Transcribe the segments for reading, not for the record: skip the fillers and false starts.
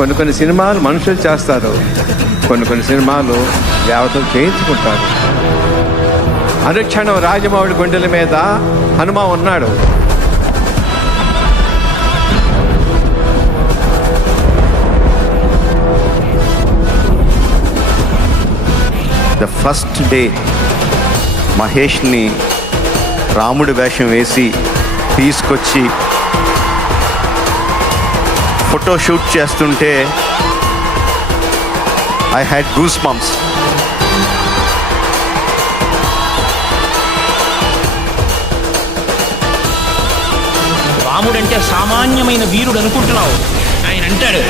కొన్ని సినిమాలు మనుషులు చేస్తారు, కొన్ని సినిమాలు దేవతలు చేయించుకుంటారు. అనుక్షణం రాజమౌళి గుండెల మీద హనుమ ఉన్నాడు. ద ఫస్ట్ డే మహేష్ని రాముడి వేషం వేసి తీసుకొచ్చి ఫోటో షూట్ చేస్తుంటే ఐ హ్యాడ్ గూస్ బంప్స్. రాముడంటే సామాన్యమైన వీరుడు అనుకుంటున్నావు. ఆయన అంటాడు,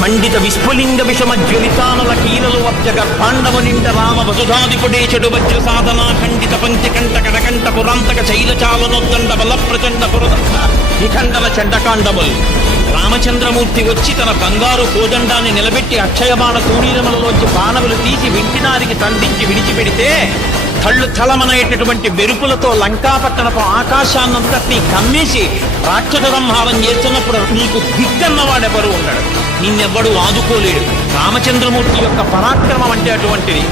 మండిత విస్ఫులింగ విషమ జ్వలితానల కీలలు వజ్జగ పాండవ నిండ రామ వసుధాదిపుడేశడు వజ్ర సాధన ఖండిత పంచి కంట కడకంట పురాంతక శైలచాలనొద్దండ బల ప్రచండ పురదండ నిఖండన చెడ్డకాండములు. రామచంద్రమూర్తి వచ్చి తన బంగారు కోదండాన్ని నిలబెట్టి అక్షయబాణ తూణీరములలోంచి బాణములు తీసి వింటినారికి తండించి విడిచిపెడితే కళ్ళు చలమనేటటువంటి మెరుపులతో లంకాపట్టణపు ఆకాశాన్నంతటినీ కమ్మేసి రాక్షస సంహారం చేస్తున్నప్పుడు నీకు దిగ్గన్నవాడెవరు ఉన్నాడు, నిన్నెవ్వడు ఆదుకోలేడు. రామచంద్రమూర్తి యొక్క పరాక్రమం అంటే అటువంటిది.